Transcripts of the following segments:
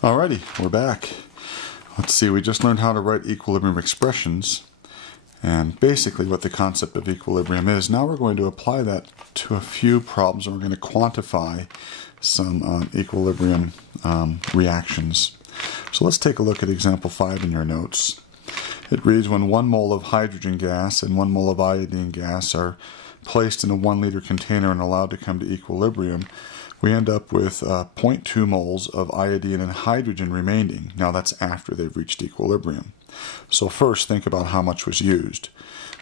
Alrighty, we're back. Let's see, we just learned how to write equilibrium expressions and basically what the concept of equilibrium is. Now we're going to apply that to a few problems and we're going to quantify some equilibrium reactions. So let's take a look at example 5 in your notes. It reads, when 1 mole of hydrogen gas and 1 mole of iodine gas are placed in a 1 liter container and allowed to come to equilibrium, we end up with 0.2 moles of iodine and hydrogen remaining. Now that's after they've reached equilibrium. So first think about how much was used.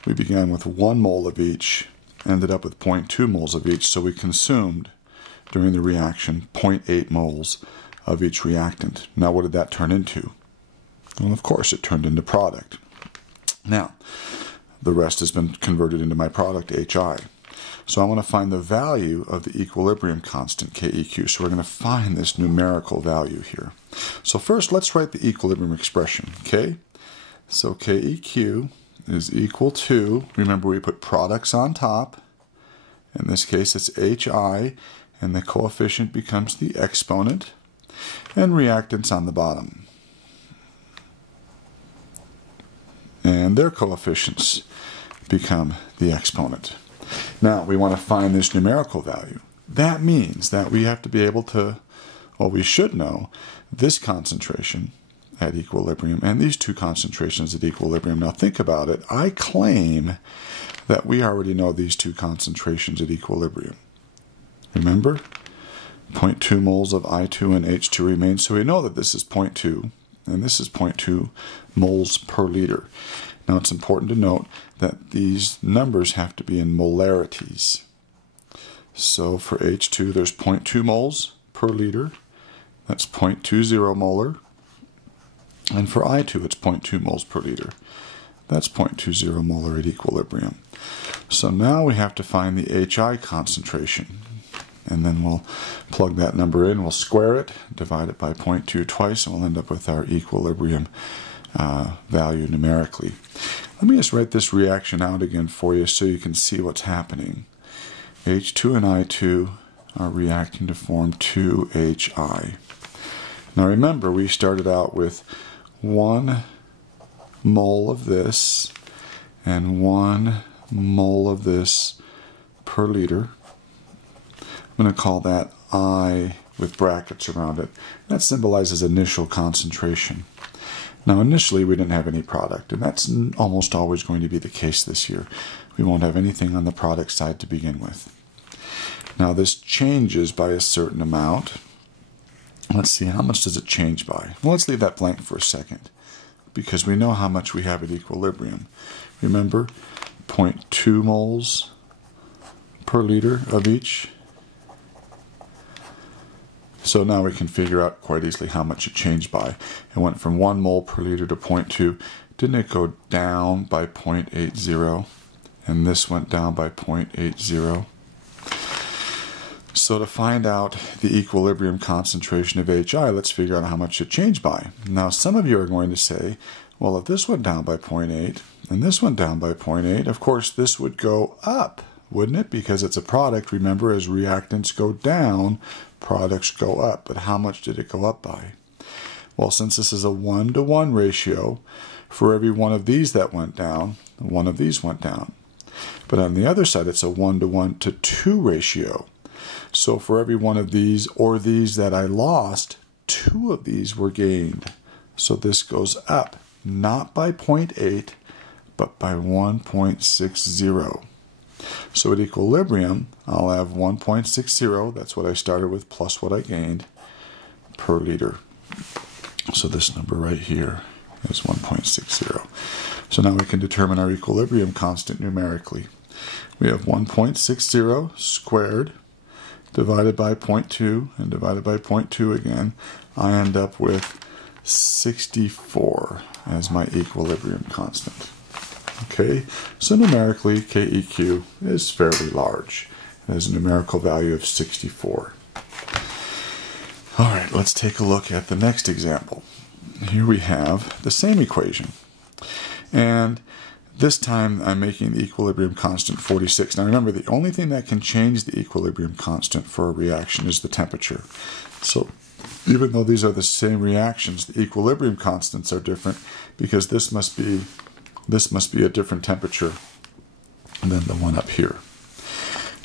We began with 1 mole of each, ended up with 0.2 moles of each, so we consumed during the reaction 0.8 moles of each reactant. Now what did that turn into? Well, of course it turned into product. Now the rest has been converted into my product, HI. So I want to find the value of the equilibrium constant, KEQ. So we're going to find this numerical value here. So first, let's write the equilibrium expression, okay? So KEQ is equal to, remember we put products on top. In this case, it's HI, and the coefficient becomes the exponent, and reactants on the bottom. And their coefficients become the exponent. Now, we want to find this numerical value. That means that we have to be able to, well, we should know this concentration at equilibrium and these two concentrations at equilibrium. Now, think about it. I claim that we already know these two concentrations at equilibrium. Remember? 0.2 moles of I2 and H2 remain. So we know that this is 0.2 and this is 0.2 moles per liter. Now it's important to note that these numbers have to be in molarities. So for H2 there's 0.2 moles per liter. That's 0.20 molar. And for I2 it's 0.2 moles per liter. That's 0.20 molar at equilibrium. So now we have to find the HI concentration. And then we'll plug that number in, we'll square it, divide it by 0.2 twice, and we'll end up with our equilibrium value numerically. Let me just write this reaction out again for you so you can see what's happening. H2 and I2 are reacting to form 2HI. Now remember, we started out with 1 mole of this and 1 mole of this per liter. I'm going to call that I with brackets around it. That symbolizes initial concentration. Now initially we didn't have any product, and that's almost always going to be the case this year. We won't have anything on the product side to begin with. Now this changes by a certain amount. Let's see, how much does it change by? Well, let's leave that blank for a second, because we know how much we have at equilibrium. Remember, 0.2 moles per liter of each. So now we can figure out quite easily how much it changed by. It went from 1 mole per liter to 0.2. Didn't it go down by 0.80? And this went down by 0.80. So to find out the equilibrium concentration of HI, let's figure out how much it changed by. Now some of you are going to say, well, if this went down by 0.8 and this went down by 0.8, of course this would go up, wouldn't it? Because it's a product. Remember, as reactants go down, products go up. But how much did it go up by? Well, since this is a 1-to-1 ratio, for every one of these that went down, one of these went down. But on the other side, it's a 1-to-1 to 2 ratio. So for every one of these or these that I lost, 2 of these were gained. So this goes up, not by 0.8, but by 1.60. So at equilibrium, I'll have 1.60, that's what I started with, plus what I gained, per liter. So this number right here is 1.60. So now we can determine our equilibrium constant numerically. We have 1.60 squared divided by 0.2 and divided by 0.2 again. I end up with 64 as my equilibrium constant. Okay, so numerically, KEQ is fairly large. It has a numerical value of 64. All right, let's take a look at the next example. Here we have the same equation. And this time I'm making the equilibrium constant 46. Now remember, the only thing that can change the equilibrium constant for a reaction is the temperature. So even though these are the same reactions, the equilibrium constants are different because this must be a different temperature than the one up here.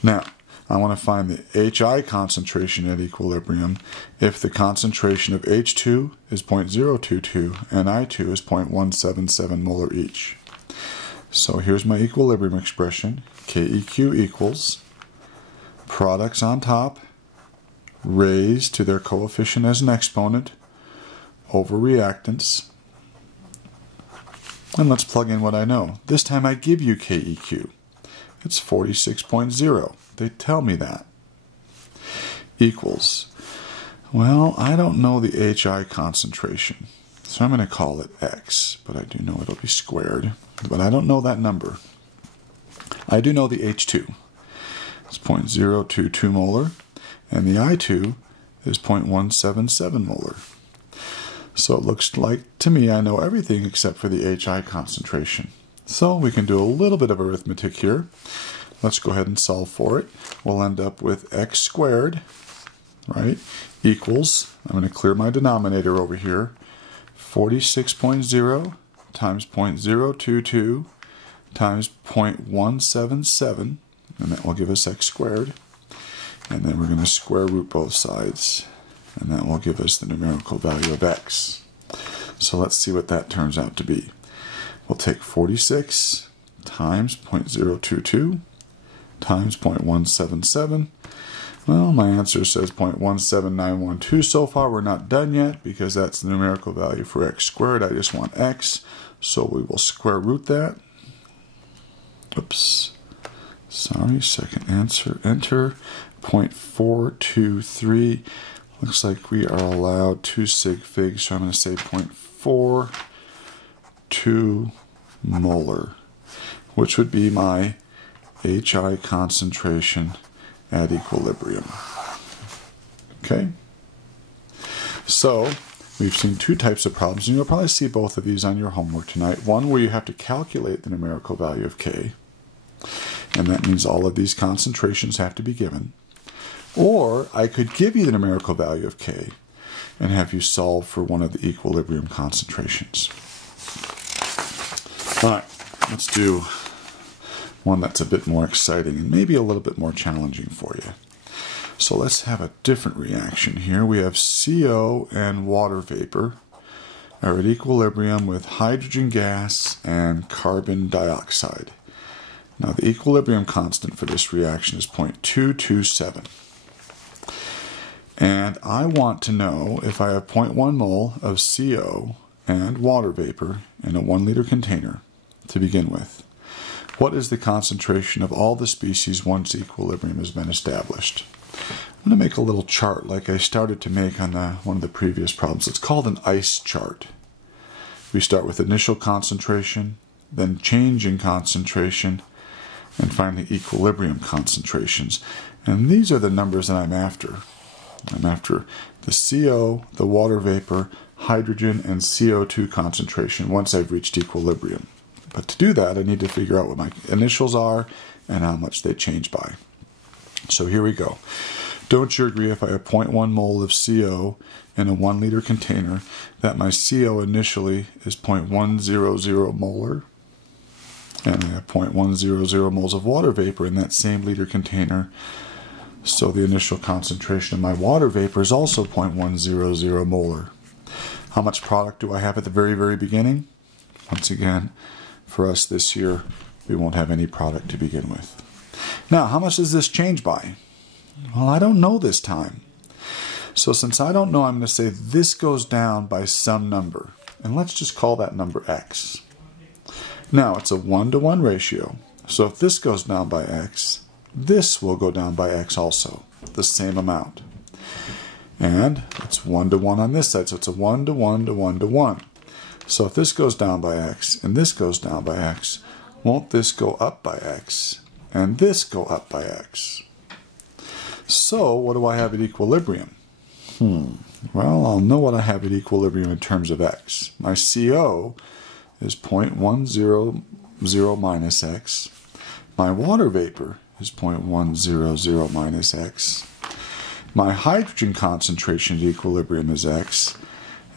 Now, I want to find the HI concentration at equilibrium if the concentration of H2 is 0.022 and I2 is 0.177 molar each. So here's my equilibrium expression. KEQ equals products on top raised to their coefficient as an exponent over reactants. And let's plug in what I know. This time I give you KEQ. It's 46.0. They tell me that. Equals. Well, I don't know the HI concentration, so I'm going to call it X, but I do know it'll be squared. But I don't know that number. I do know the H2. It's 0.022 molar, and the I2 is 0.177 molar. So it looks like, to me, I know everything except for the HI concentration. So we can do a little bit of arithmetic here. Let's go ahead and solve for it. We'll end up with x squared, right, equals, I'm going to clear my denominator over here, 46.0 times 0.022 times 0.177, and that will give us x squared. And then we're going to square root both sides, and that will give us the numerical value of x. So let's see what that turns out to be. We'll take 46 times 0.022 times 0.177. Well, my answer says 0.17912. So far, we're not done yet because that's the numerical value for x squared. I just want x, so we will square root that. Oops. Sorry, second answer, enter. 0.423. Looks like we are allowed 2 sig figs, so I'm going to say 0.42 molar, which would be my HI concentration at equilibrium. Okay? So, we've seen two types of problems, and you'll probably see both of these on your homework tonight. One where you have to calculate the numerical value of K, and that means all of these concentrations have to be given. Or I could give you the numerical value of K and have you solve for one of the equilibrium concentrations. All right, let's do one that's a bit more exciting and maybe a little bit more challenging for you. So let's have a different reaction here. We have CO and water vapor are at equilibrium with hydrogen gas and carbon dioxide. Now the equilibrium constant for this reaction is 0.227. And I want to know if I have 0.1 mole of CO and water vapor in a 1 liter container to begin with. What is the concentration of all the species once equilibrium has been established? I'm going to make a little chart like I started to make on one of the previous problems. It's called an ice chart. We start with initial concentration, then change in concentration, and finally equilibrium concentrations. And these are the numbers that I'm after. I'm after the CO, the water vapor, hydrogen, and CO2 concentration once I've reached equilibrium. But to do that, I need to figure out what my initials are and how much they change by. So here we go. Don't you agree if I have 0.1 mole of CO in a 1 liter container that my CO initially is 0.100 molar? And I have 0.100 moles of water vapor in that same liter container. So the initial concentration of my water vapor is also 0.100 molar. How much product do I have at the very, very beginning? Once again, for us this year, we won't have any product to begin with. Now, how much does this change by? Well, I don't know this time. So since I don't know, I'm going to say this goes down by some number. And let's just call that number X. Now, it's a 1-to-1 ratio. So if this goes down by X, this will go down by X also, the same amount. And it's 1-to-1 on this side, so it's a 1-to-1 to 1-to-1. So if this goes down by X and this goes down by X, won't this go up by X and this go up by X? So what do I have at equilibrium? Well, I'll know what I have at equilibrium in terms of X. My CO is 0.100 minus X. My water vapor is 0.100 minus X. My hydrogen concentration at equilibrium is X,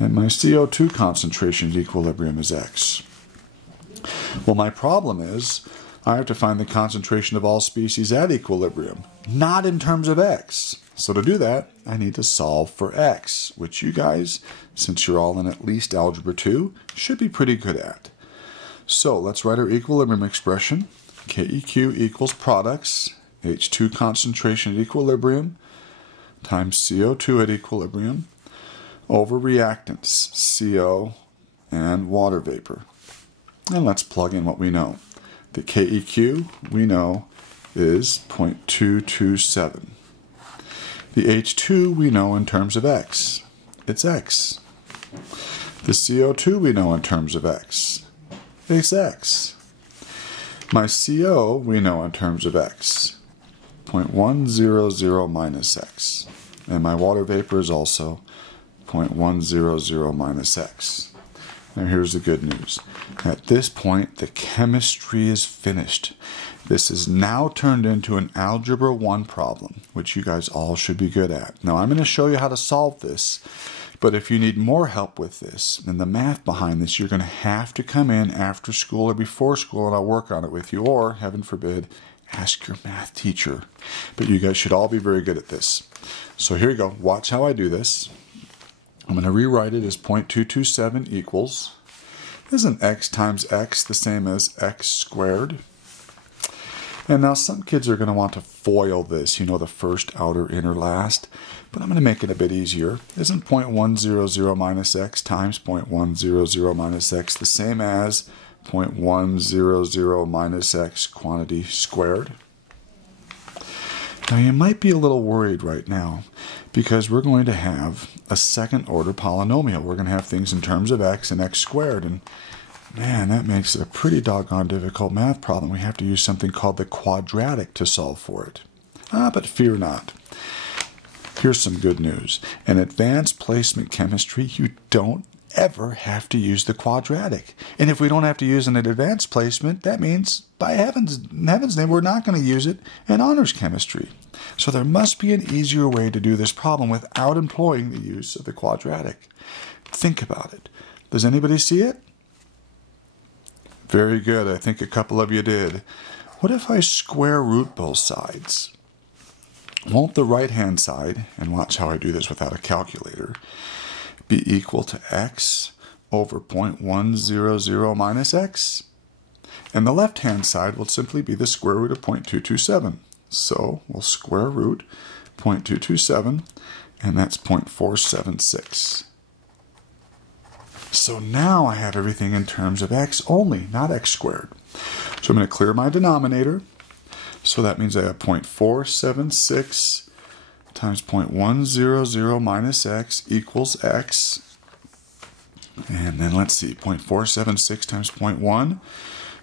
and my CO2 concentration at equilibrium is X. Well, my problem is I have to find the concentration of all species at equilibrium, not in terms of X. So to do that, I need to solve for X, which you guys, since you're all in at least Algebra 2, should be pretty good at. So let's write our equilibrium expression. KEQ equals products, H2 concentration at equilibrium, times CO2 at equilibrium, over reactants, CO and water vapor. And let's plug in what we know. The KEQ, we know, is 0.227. The H2 we know in terms of X. It's X. The CO2 we know in terms of X. It's X. My CO we know in terms of X. 0.100 minus X. And my water vapor is also 0.100 minus X. Now here's the good news. At this point, the chemistry is finished. This is now turned into an Algebra 1 problem, which you guys all should be good at. Now I'm going to show you how to solve this, but if you need more help with this and the math behind this, you're going to have to come in after school or before school and I'll work on it with you, or, heaven forbid, ask your math teacher. But you guys should all be very good at this. So here you go. Watch how I do this. I'm going to rewrite it as 0.227 equals, isn't X times X the same as X squared? And now some kids are going to want to FOIL this, you know, the first, outer, inner, last. But I'm going to make it a bit easier. Isn't 0.100 minus X times 0.100 minus X the same as 0.100 minus X quantity squared? Now you might be a little worried right now because we're going to have a second order polynomial. We're going to have things in terms of X and X squared, and man, that makes it a pretty doggone difficult math problem. We have to use something called the quadratic to solve for it. But fear not. Here's some good news. In advanced placement chemistry, you don't ever have to use the quadratic. And if we don't have to use it in advanced placement, that means, by heaven's name, we're not going to use it in honors chemistry. So there must be an easier way to do this problem without employing the use of the quadratic. Think about it. Does anybody see it? Very good. I think a couple of you did. What if I square root both sides? Won't the right-hand side, and watch how I do this without a calculator, be equal to X over 0.100 minus X? And the left-hand side will simply be the square root of 0.227. So we'll square root 0.227, and that's 0.476. So now I have everything in terms of X only, not X squared. So I'm going to clear my denominator. So that means I have 0.476 times 0.100 minus X equals X. And then let's see, 0.476 times 0.1,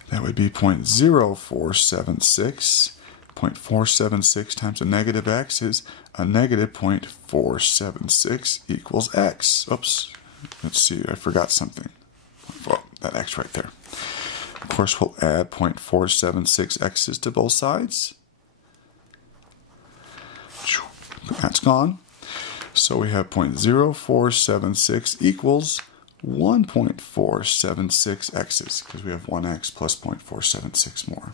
that would be 0.0476. 0.476 times a negative X is a negative 0.476 equals X. Oops, let's see, I forgot something. Oh, that X right there. Of course, we'll add 0.476 X's to both sides. That's gone. So we have 0.0476 equals 1.476 X's, because we have 1X plus 0.476 more.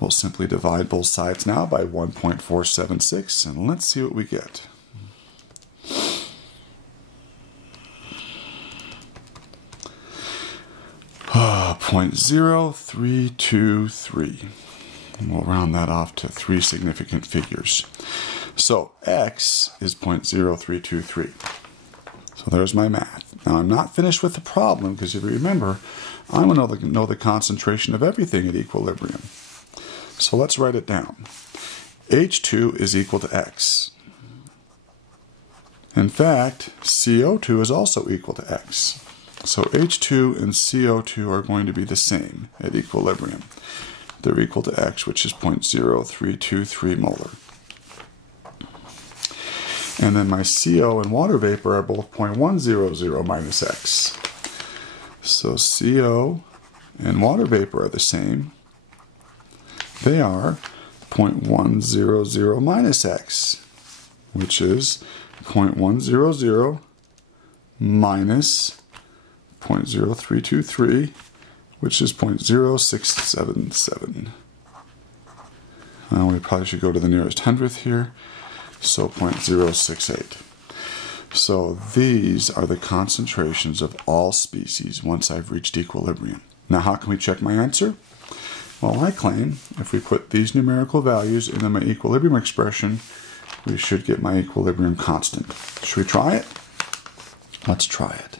We'll simply divide both sides now by 1.476, and let's see what we get. Ah, 0.0323. And we'll round that off to 3 significant figures. So X is 0.0323. So there's my math. Now I'm not finished with the problem, because if you remember, I want to know the concentration of everything at equilibrium. So let's write it down. H2 is equal to X. In fact, CO2 is also equal to X. So H2 and CO2 are going to be the same at equilibrium. They're equal to X, which is 0.0323 molar. And then my CO and water vapor are both 0.100 minus X. So CO and water vapor are the same. They are 0.100 minus X, which is 0.100 minus 0.0323, which is 0.0677. We probably should go to the nearest hundredth here, so 0.068. So these are the concentrations of all species once I've reached equilibrium. Now how can we check my answer? Well, I claim if we put these numerical values into my equilibrium expression, we should get my equilibrium constant. Should we try it? Let's try it.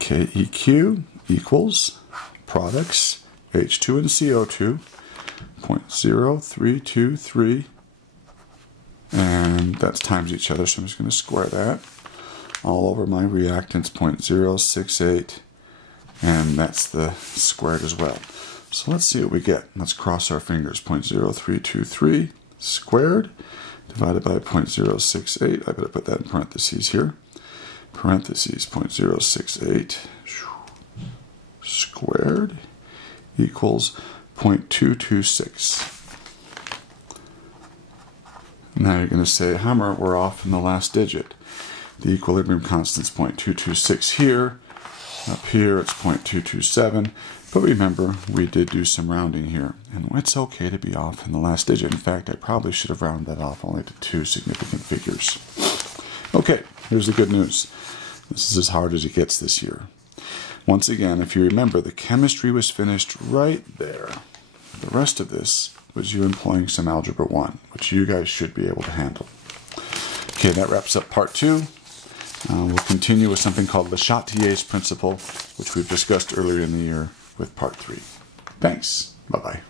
KEQ equals products H2 and CO2, 0.0323, and that's times each other, so I'm just going to square that all over my reactants, 0.068, and that's the squared as well. So let's see what we get. Let's cross our fingers. 0.0323 squared divided by 0.068. I better put that in parentheses here. Parentheses 0.068 squared equals 0.226. Now you're going to say, Hammer, we're off in the last digit. The equilibrium constant's 0.226 here. Up here it's 0.227. But remember, we did do some rounding here. And it's okay to be off in the last digit. In fact, I probably should have rounded that off only to 2 significant figures. Okay, here's the good news. This is as hard as it gets this year. Once again, if you remember, the chemistry was finished right there. The rest of this was you employing some Algebra 1, which you guys should be able to handle. Okay, that wraps up part 2. We'll continue with something called Le Chatelier's principle, which we've discussed earlier in the year with part 3. Thanks. Bye-bye.